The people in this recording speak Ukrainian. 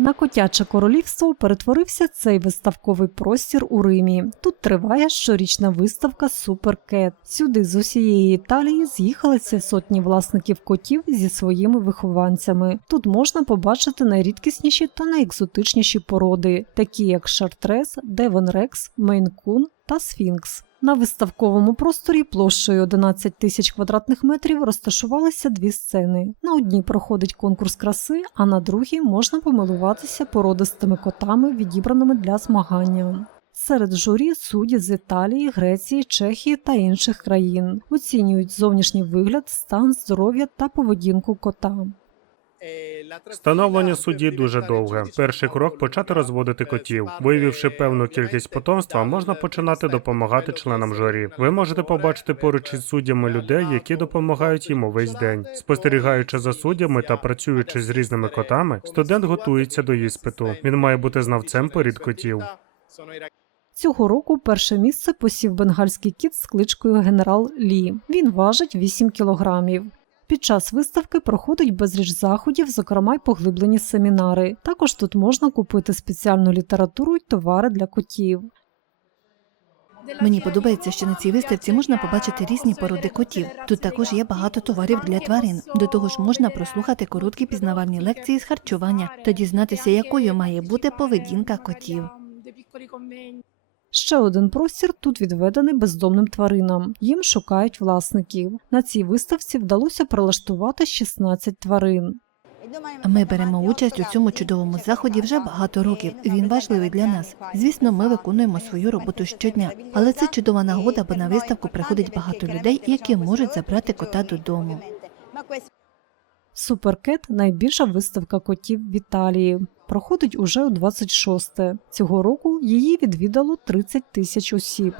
На котяче королівство перетворився цей виставковий простір у Римі. Тут триває щорічна виставка Суперкет. Сюди з усієї Італії з'їхалися сотні власників котів зі своїми вихованцями. Тут можна побачити найрідкісніші та найекзотичніші породи, такі як Шартрес, Девон Рекс, Мейн-кун та Сфінкс. На виставковому просторі площею 11 тисяч квадратних метрів розташувалися дві сцени. На одній проходить конкурс краси, а на другій можна помилуватися породистими котами, відібраними для змагання. Серед журі судді з Італії, Греції, Чехії та інших країн оцінюють зовнішній вигляд, стан здоров'я та поведінку кота. Встановлення судді дуже довге. Перший крок почати розводити котів. Виявивши певну кількість потомства, можна починати допомагати членам журі. Ви можете побачити поруч із суддями людей, які допомагають їм увесь день. Спостерігаючи за суддями та працюючи з різними котами, студент готується до іспиту. Він має бути знавцем порід котів. Цього року перше місце посів бенгальський кіт з кличкою Генерал Лі. Він важить 8 кілограмів. Під час виставки проходить безліч заходів, зокрема й поглиблені семінари. Також тут можна купити спеціальну літературу й товари для котів. Мені подобається, що на цій виставці можна побачити різні породи котів. Тут також є багато товарів для тварин. До того ж, можна прослухати короткі пізнавальні лекції з харчування та дізнатися, якою має бути поведінка котів. Ще один простір тут відведений бездомним тваринам. Їм шукають власників. На цій виставці вдалося прилаштувати 16 тварин. Ми беремо участь у цьому чудовому заході вже багато років. Він важливий для нас. Звісно, ми виконуємо свою роботу щодня, але це чудова нагода, бо на виставку приходить багато людей, які можуть забрати кота додому. Суперкет найбільша виставка котів в Італії. Проходить уже у 26-те. Цього року її відвідало 30 тисяч осіб.